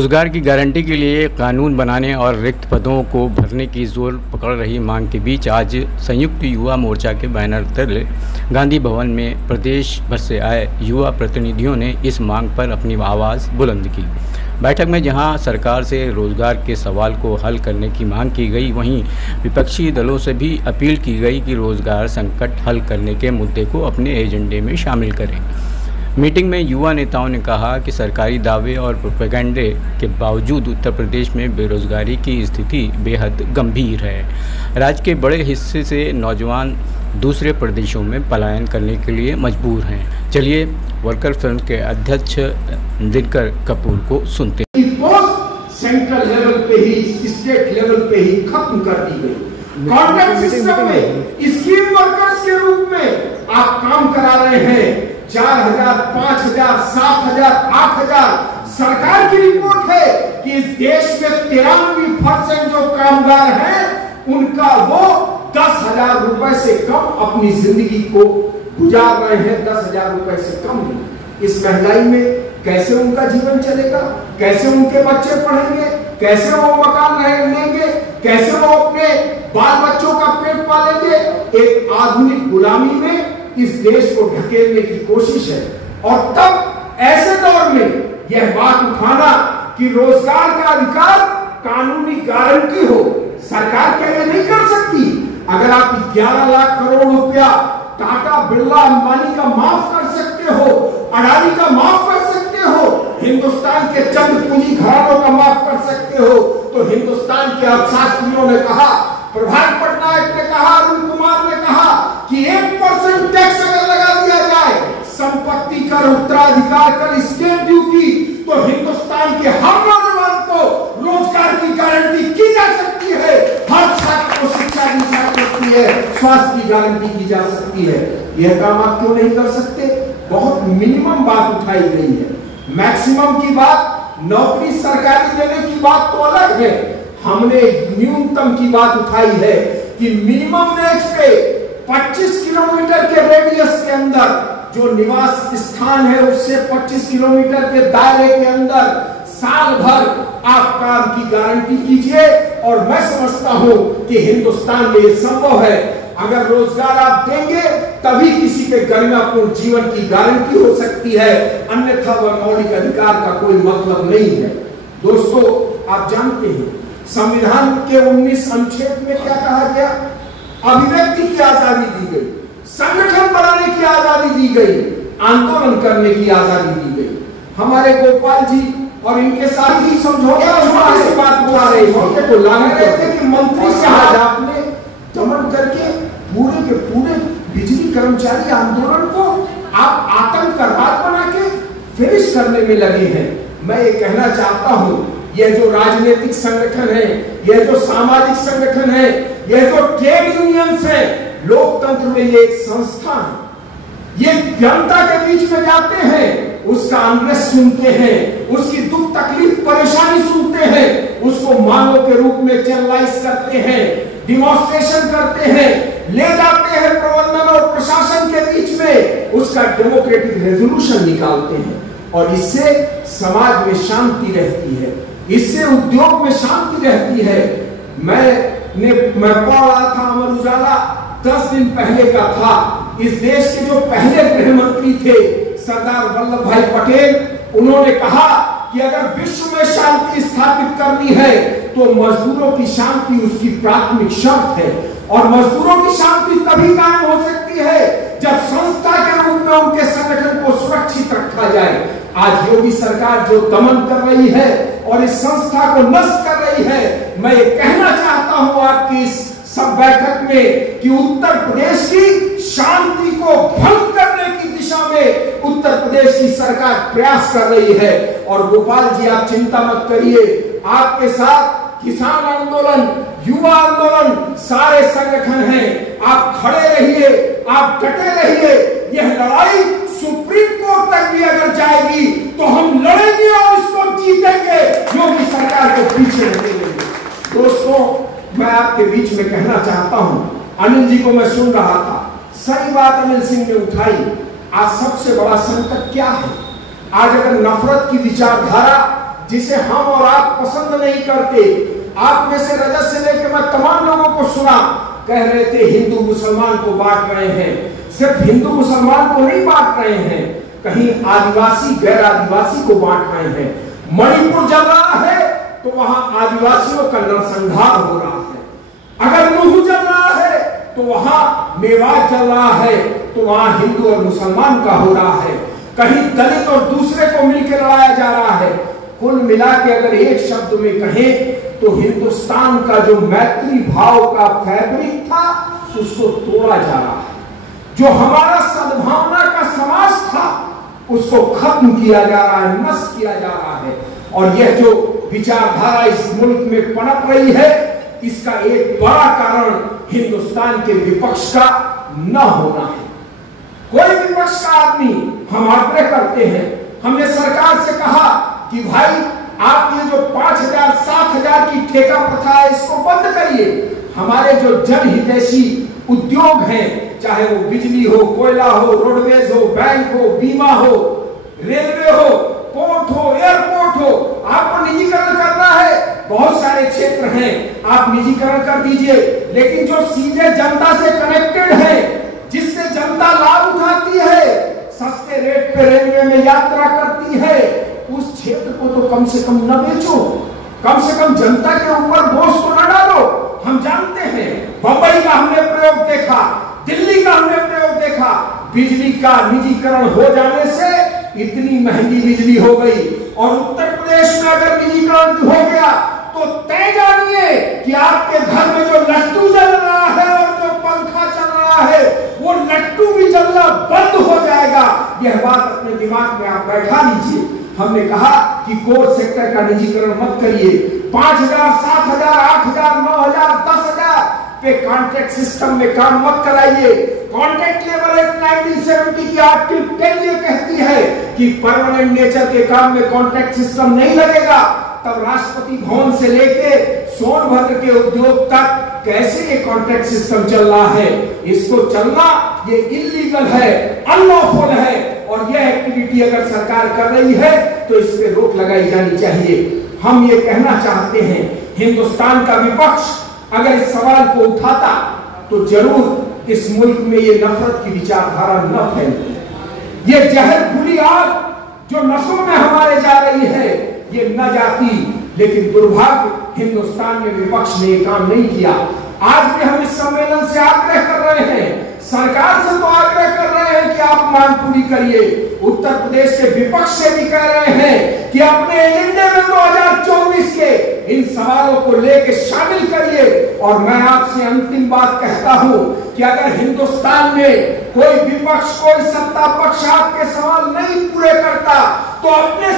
रोजगार की गारंटी के लिए कानून बनाने और रिक्त पदों को भरने की जोर पकड़ रही मांग के बीच आज संयुक्त युवा मोर्चा के बैनर तले गांधी भवन में प्रदेश भर से आए युवा प्रतिनिधियों ने इस मांग पर अपनी आवाज़ बुलंद की। बैठक में जहां सरकार से रोजगार के सवाल को हल करने की मांग की गई, वहीं विपक्षी दलों से भी अपील की गई कि रोजगार संकट हल करने के मुद्दे को अपने एजेंडे में शामिल करें। मीटिंग में युवा नेताओं ने कहा कि सरकारी दावे और प्रोपेगेंडे के बावजूद उत्तर प्रदेश में बेरोजगारी की स्थिति बेहद गंभीर है। राज्य के बड़े हिस्से से नौजवान दूसरे प्रदेशों में पलायन करने के लिए मजबूर हैं। चलिए वर्कर फिल्म के अध्यक्ष दिनकर कपूर को सुनते हैं। सेंट्रल लेवल पे ही, स्टेट लेवल पे ही खत्म कर दी गई। कॉन्ट्रैक्ट सिस्टम में स्कीम वर्कर्स के रूप में आप काम करा रहे हैं। 4,000, 5,000, 7,000, 8,000। सरकार की रिपोर्ट है कि इस देश में 93% जो कामगार हैं उनका वो 10,000 रुपए से कम अपनी जिंदगी को गुजार रहे हैं। 10,000 रुपए से कम नहीं। इस महंगाई में कैसे उनका जीवन चलेगा, कैसे उनके बच्चे पढ़ेंगे, कैसे वो मकान लेंगे, कैसे वो अपने बाल बच्चों का पेट पालेंगे। एक आधुनिक गुलामी में इस देश को ढकेलने की कोशिश है। और तब ऐसे दौर में यह बात उठाना कि रोजगार का अधिकार कानूनी गारंटी हो, सरकार के लिए नहीं कर सकती। अगर आप 11 लाख करोड़ रुपया टाटा, बिरला, अंबानी का माफ कर सकते हो, अडानी का माफ कर सकते हो, हिंदुस्तान के चंद पूंजी घरानों का माफ कर सकते हो, तो हिंदुस्तान के अर्थशास्त्रियों ने कहा, प्रभात पटनायक ने कहा, अरुण कुमार ने कहा कि 1% टैक्स अगर लगा दिया जाए, संपत्ति कर, उत्तराधिकार कर, स्टेट ड्यूटी, तो हिंदुस्तान के हर नौजवान को रोजगार की गारंटी की जा सकती है। हर छात्र को शिक्षा दी जा सकती है, स्वास्थ्य की गारंटी की जा सकती है। यह काम आप क्यों नहीं कर सकते? बहुत मिनिमम बात उठाई गई है। मैक्सिमम की बात, नौकरी सरकारी देने की बात तो अलग है। हमने न्यूनतम की बात उठाई है कि मिनिमम वेज पे 25 किलोमीटर के रेडियस के अंदर जो निवास स्थान है उससे 25 किलोमीटर के दायरे के अंदर साल भर आप काम की गारंटी कीजिए। और मैं समझता हूं कि हिंदुस्तान में यह संभव है। अगर रोजगार आप देंगे तभी किसी के गरिमापूर्ण जीवन की गारंटी हो सकती है, अन्यथा वह मौलिक अधिकार का कोई मतलब नहीं है। दोस्तों, आप जानते हैं संविधान के 19 अनुच्छेद में क्या कहा गया? अभिव्यक्ति की आजादी दी गई, संगठन बनाने की आजादी दी गई, आंदोलन करने की आजादी दी गई। हमारे गोपाल जी और इनके साथ ही समझौता से बात बता रहे को लागू करते कि मंत्री से आज आपने दमन करके पूरे के पूरे बिजली कर्मचारी आंदोलन को आप आतंक का रात बना के फिनिश करने में लगे हैं। मैं ये कहना चाहता हूं, यह जो राजनीतिक संगठन है, यह जो सामाजिक संगठन है, यह जो ट्रेड यूनियंस है, लोकतंत्र में ये एक संस्था है। ये जनता के बीच में जाते हैं, उसका अनरेस्ट सुनते हैं, उसकी दुख तकलीफ परेशानी सुनते हैं, उसको मांगों के रूप में चैनलाइज करते हैं, डिमॉन्स्ट्रेशन करते हैं, ले जाते हैं प्रबंधन और प्रशासन के बीच में, उसका डेमोक्रेटिक रेजोल्यूशन निकालते हैं। और इससे समाज में शांति रहती है, इससे उद्योग में शांति रहती है। मैं पढ़ रहा था अमर उजाला 10 दिन पहले का था। इस देश के जो पहले गृह मंत्री थे सरदार वल्लभ भाई पटेल, उन्होंने कहा कि अगर विश्व में शांति स्थापित करनी है तो मजदूरों की शांति उसकी प्राथमिक शर्त है। और मजदूरों की शांति तभी कायम हो सकती है जब संस्था के रूप में उनके संगठन को सुरक्षित रखा जाए। आज योगी सरकार जो दमन कर रही है और इस संस्था को नष्ट कर रही है, मैं ये कहना चाहता हूं आपकी इस सब बैठक में कि उत्तर प्रदेश की शांति को भंग करने की दिशा में उत्तर प्रदेश की सरकार प्रयास कर रही है। और गोपाल जी, आप चिंता मत करिए, आपके साथ किसान आंदोलन, युवा आंदोलन, सारे संगठन हैं। आप खड़े रहिए, आप डटे रहिए। यह लड़ाई सुप्रीम कोर्ट तक भी अगर जाएगी तो हम लड़ेंगे और इसको जीतेंगे, योगी सरकार को पीछे नहीं देंगे। दोस्तों, मैं आपके बीच में कहना चाहता हूं, अनिल जी को मैं सुन रहा था, सही बात अनिल सिंह ने उठाई। आज सबसे बड़ा संकट क्या है? आज अगर नफरत की विचारधारा जिसे हम और आप पसंद नहीं करते। आप में से रजत से लेकर मैं तमाम लोगों को सुना, कह रहे थे हिंदू मुसलमान को बांट रहे हैं। सिर्फ हिंदू मुसलमान को नहीं बांट रहे हैं, कहीं आदिवासी गैर आदिवासी को बांट रहे हैं। मणिपुर जल रहा है तो वहां आदिवासियों का नरसंहार हो रहा है। अगर नूह जल रहा है तो वहां मेवात जल रहा है, तो वहां हिंदू और मुसलमान का हो रहा है। कहीं दलित और दूसरे को मिलकर लड़ाया जा रहा है। कुल मिला के अगर एक शब्द में कहें तो हिंदुस्तान का जो मैत्री भाव का फैब्रिक था उसको तोड़ा जा रहा है। जो हमारा सद्भावना का समाज था उसको खत्म किया जा रहा है, नष्ट किया जा रहा है। और यह जो विचारधारा इस मुल्क में पनप रही है, इसका एक बड़ा कारण हिंदुस्तान के विपक्ष का न होना है। कोई विपक्ष का आदमी, हम आग्रह करते हैं, हमने सरकार से कहा कि भाई आप ये जो 5,000 7,000 की ठेका प्रथा है इसको बंद करिए। हमारे जो जनहितैषी उद्योग हैं, चाहे वो बिजली हो, कोयला हो, रोडवेज हो, बैंक हो, बीमा हो, रेलवे हो, पोर्ट हो, एयरपोर्ट हो, आपको निजीकरण करना है। बहुत सारे क्षेत्र हैं, आप निजीकरण कर दीजिए। लेकिन जो सीधे जनता से कनेक्टेड है, जिससे जनता लाभ उठाती है, सस्ते रेट पे रेलवे में यात्रा करती है, उस क्षेत्र को तो कम से कम न बेचो, कम से कम जनता के ऊपर बोझ को न डालो। हम जानते हैं, बंबई का हमने प्रयोग देखा, दिल्ली का हमने प्रयोग देखा, बिजली का निजीकरण हो जाने से इतनी महंगी बिजली हो गई। और उत्तर प्रदेश में अगर निजीकरण हो गया तो तय जानिए कि आपके घर में जो लट्टू जल रहा है और जो पंखा चल रहा है, वो लट्टू भी जलना बंद हो जाएगा। यह बात अपने दिमाग में आप बैठा लीजिए। हमने कहा कि कोर सेक्टर का निजीकरण मत करिए। 5,000 7,000 8,000 9,000 10,000 पे कॉन्ट्रैक्ट सिस्टम में काम मत कराइए। कॉन्ट्रैक्ट लेबर एक्ट 1970 की आर्टिकल 10 ये कहती है कि परमानेंट नेचर के काम में कॉन्ट्रैक्ट सिस्टम नहीं लगेगा। तब राष्ट्रपति भवन से लेके सोनभद्र के उद्योग तक कैसे ये कॉन्ट्रैक्ट सिस्टम चल रहा है? इसको चलना ये इलीगल है, अनलॉफुल है। और यह एक्टिविटी अगर सरकार कर रही है तो इस पे रोक लगाई जानी चाहिए। हम ये कहना चाहते हैं, हिंदुस्तान का विपक्ष अगर इस सवाल को उठाता तो जरूर इस मुल्क में ये नफरत की विचारधारा न फैलती। ये जहर बुरी आग जो नसों में हमारे जा रही है ये न जाती। लेकिन दुर्भाग्य हिंदुस्तान में विपक्ष ने ये काम नहीं किया। आज भी हम इस सम्मेलन से आग्रह कर रहे हैं, सरकार से तो आग्रह कर रहे हैं कि आप मांग पूरी करिए। उत्तर प्रदेश के विपक्ष से भी कह रहे हैं कि अपने एजेंडे में 2024 के इन सवालों को लेकर शामिल करिए। और मैं आपसे अंतिम बात कहता हूं कि अगर हिंदुस्तान में कोई विपक्ष, कोई सत्ता पक्ष आपके सवाल नहीं पूरे करता तो अपने